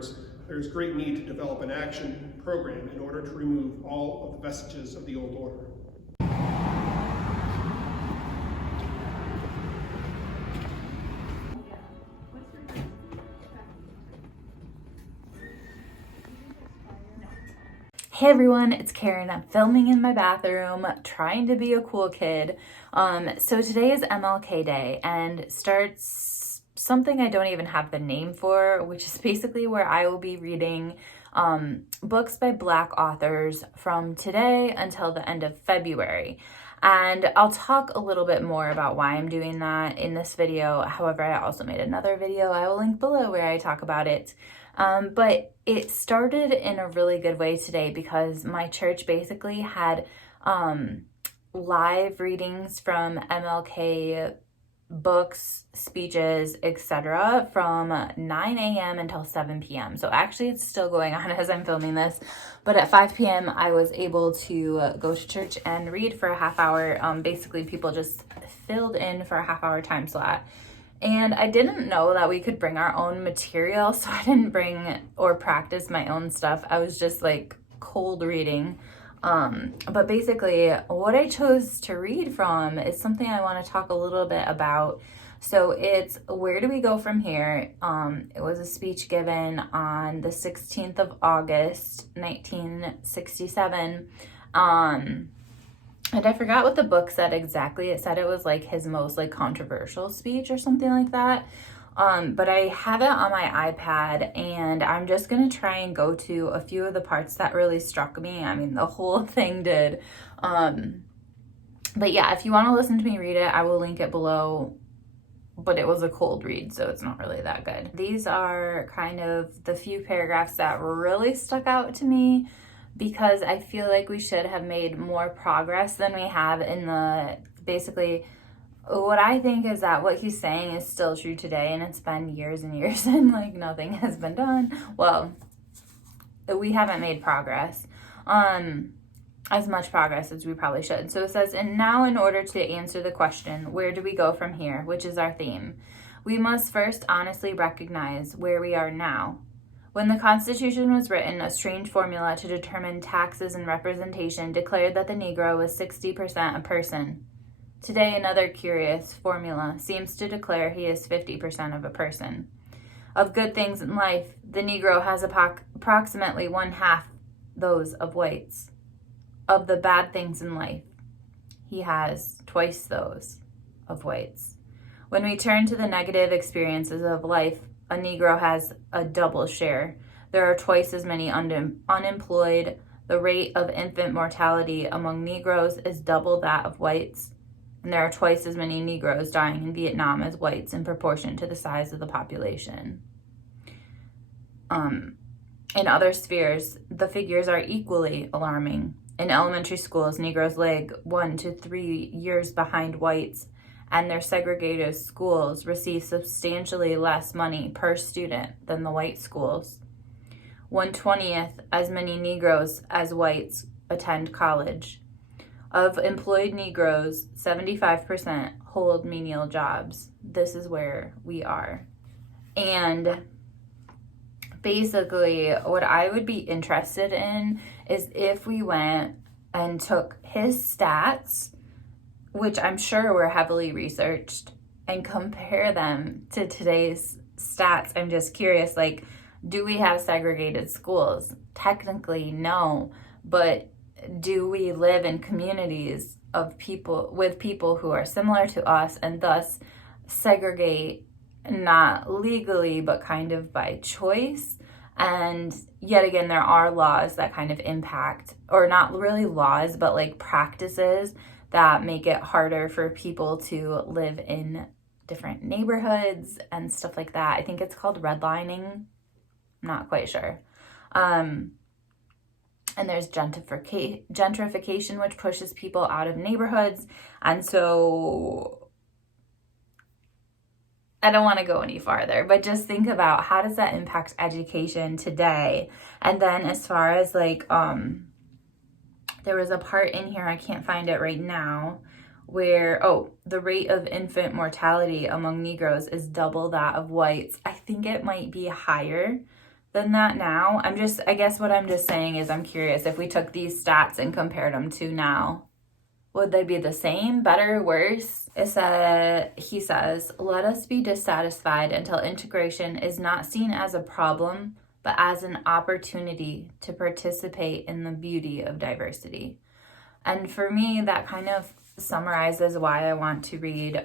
words, there is great need to develop an action program in order to remove all of the vestiges of the old order. Hey everyone, it's Karen. I'm filming in my bathroom, trying to be a cool kid. So today is MLK Day and starts something I don't even have the name for, which is basically where I will be reading books by Black authors from today until the end of February. And I'll talk a little bit more about why I'm doing that in this video. However, I also made another video I will link below where I talk about it. But it started in a really good way today because my church basically had live readings from MLK books, speeches, etc. from 9 a.m. until 7 p.m. So actually it's still going on as I'm filming this, but at 5 p.m. I was able to go to church and read for a half hour. Basically people just filled in for a half hour time slot. And I didn't know that we could bring our own material, so I didn't bring or practice my own stuff. I was just like cold reading. But basically what I chose to read from is something I want to talk a little bit about. So it's Where Do We Go From Here? It was a speech given on the 16th of August, 1967. And I forgot what the book said exactly. It said it was like his most like controversial speech or something like that. But I have it on my iPad and I'm just going to try and go to a few of the parts that really struck me. I mean, the whole thing did. But yeah, if you want to listen to me read it, I will link it below. But it was a cold read, so it's not really that good. These are kind of the few paragraphs that really stuck out to me, because I feel like we should have made more progress than we have in basically what I think is that what he's saying is still true today, and it's been years and years and like nothing has been done. Well, we haven't made progress, as much progress as we probably should. So it says, and now in order to answer the question, where do we go from here, which is our theme, we must first honestly recognize where we are now. When the Constitution was written, a strange formula to determine taxes and representation declared that the Negro was 60% a person. Today, another curious formula seems to declare he is 50% of a person. Of good things in life, the Negro has approximately one half those of whites. Of the bad things in life, he has twice those of whites. When we turn to the negative experiences of life, a Negro has a double share. There are twice as many unemployed. The rate of infant mortality among Negroes is double that of whites. And there are twice as many Negroes dying in Vietnam as whites in proportion to the size of the population. In other spheres, the figures are equally alarming. In elementary schools, Negroes lag 1 to 3 years behind whites, and their segregated schools receive substantially less money per student than the white schools. 1/20th as many Negroes as whites attend college. Of employed Negroes, 75% hold menial jobs. This is where we are. And basically, what I would be interested in is if we went and took his stats, which I'm sure were heavily researched, and compare them to today's stats. I'm just curious, like, do we have segregated schools? Technically, no. But do we live in communities of people who are similar to us and thus segregate not legally, but kind of by choice? And yet again, there are laws that kind of impact, or not really laws, but like practices that make it harder for people to live in different neighborhoods and stuff like that. I think it's called redlining. I'm not quite sure. And there's gentrification, which pushes people out of neighborhoods. And so I don't want to go any farther, but just think about how does that impact education today? And then as far as like, there was a part in here, I can't find it right now, where, the rate of infant mortality among Negroes is double that of whites. I think it might be higher than that now. I guess what I'm just saying is I'm curious if we took these stats and compared them to now, would they be the same, better, worse? He says, let us be dissatisfied until integration is not seen as a problem, but as an opportunity to participate in the beauty of diversity. And for me, that kind of summarizes why I want to read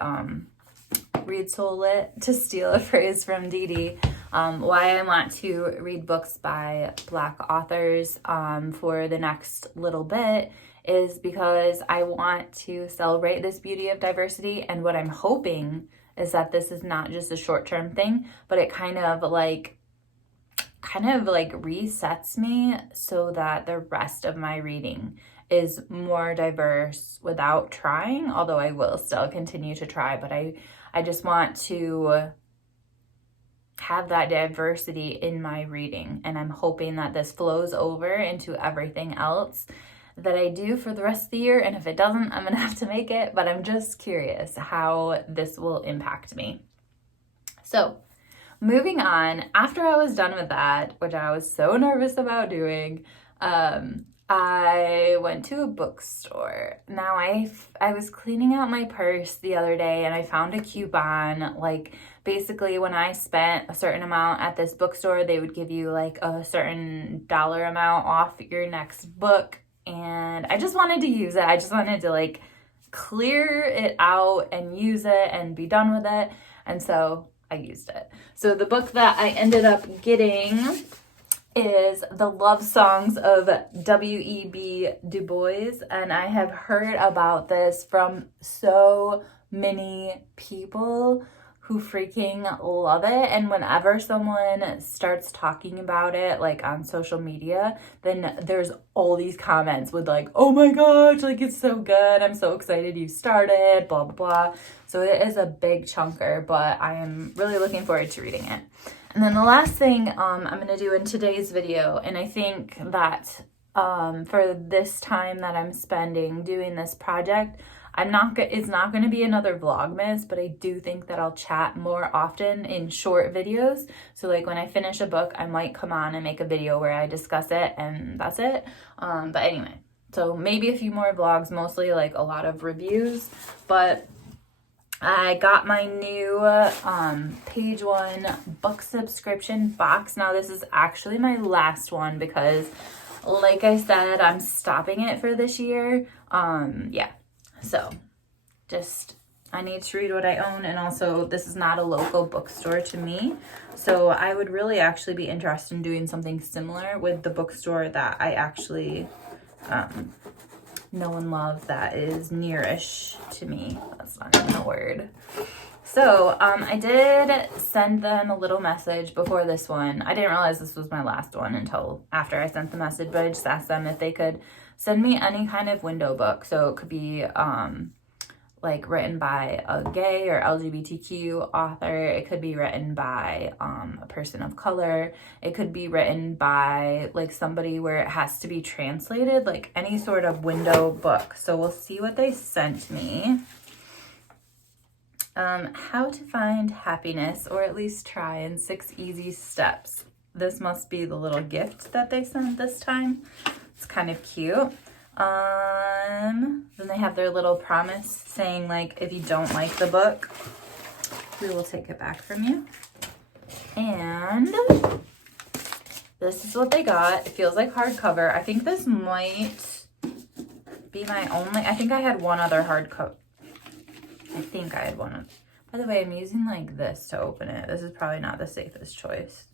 Soul Lit, to steal a phrase from Dee Dee. Why I want to read books by Black authors for the next little bit is because I want to celebrate this beauty of diversity. And what I'm hoping is that this is not just a short-term thing, but it kind of like resets me so that the rest of my reading is more diverse without trying, although I will still continue to try, but I just want to have that diversity in my reading, and I'm hoping that this flows over into everything else that I do for the rest of the year, and if it doesn't, I'm gonna have to make it, but I'm just curious how this will impact me. So, moving on, after I was done with that, which I was so nervous about doing, I went to a bookstore. Now, I was cleaning out my purse the other day and I found a coupon. Like, basically, when I spent a certain amount at this bookstore, they would give you like a certain dollar amount off your next book. And I just wanted to use it. I just wanted to like clear it out and use it and be done with it. And so I used it. So the book that I ended up getting is The Love Songs of W.E.B. Dubois, and I have heard about this from so many people who freaking love it, and whenever someone starts talking about it, like on social media, then there's all these comments with like, oh my gosh, like it's so good, I'm so excited you started, blah, blah, blah. So it is a big chunker, but I am really looking forward to reading it. And then the last thing I'm going to do in today's video, and I think that for this time that I'm spending doing this project, it's not going to be another Vlogmas, but I do think that I'll chat more often in short videos. So like when I finish a book, I might come on and make a video where I discuss it, and that's it. But anyway, so maybe a few more vlogs, mostly like a lot of reviews, but I got my new page one book subscription box. Now this is actually my last one because like I said, I'm stopping it for this year. Yeah. So just, I need to read what I own, and also this is not a local bookstore to me. So I would really actually be interested in doing something similar with the bookstore that I actually know and love, that is nearish to me. That's not even a word. So I did send them a little message before this one. I didn't realize this was my last one until after I sent the message, but I just asked them if they could send me any kind of window book. So it could be like written by a gay or LGBTQ author. It could be written by a person of color. It could be written by like somebody where it has to be translated, like any sort of window book. So we'll see what they sent me. How to find happiness, or at least try, in 6 easy steps. This must be the little gift that they sent this time. It's kind of cute. Then they have their little promise saying like, if you don't like the book, we will take it back from you. And this is what they got. It feels like hardcover. I think this might be my only, I think I had one other hardcover. By the way, I'm using like this to open it. This is probably not the safest choice,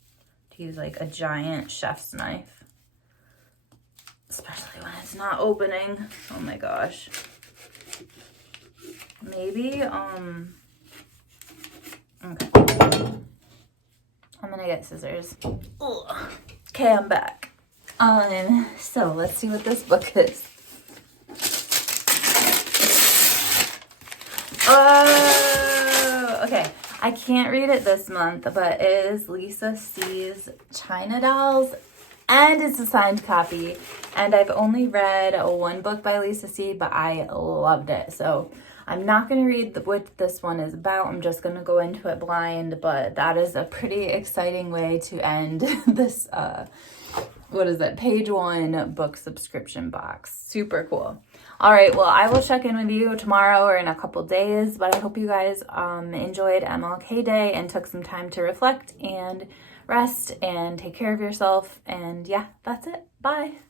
to use like a giant chef's knife, especially when it's not opening. Oh my gosh. Maybe, okay. I'm gonna get scissors. Ugh. Okay, I'm back. So let's see what this book is. Oh, okay. I can't read it this month, but it is Lisa C's China Dolls, and it's a signed copy. And I've only read one book by Lisa C, but I loved it. So I'm not going to read what this one is about. I'm just going to go into it blind, but that is a pretty exciting way to end this, what is it, page 1 book subscription box. Super cool. All right, well, I will check in with you tomorrow or in a couple days, but I hope you guys enjoyed MLK Day and took some time to reflect and rest and take care of yourself. And yeah, that's it. Bye.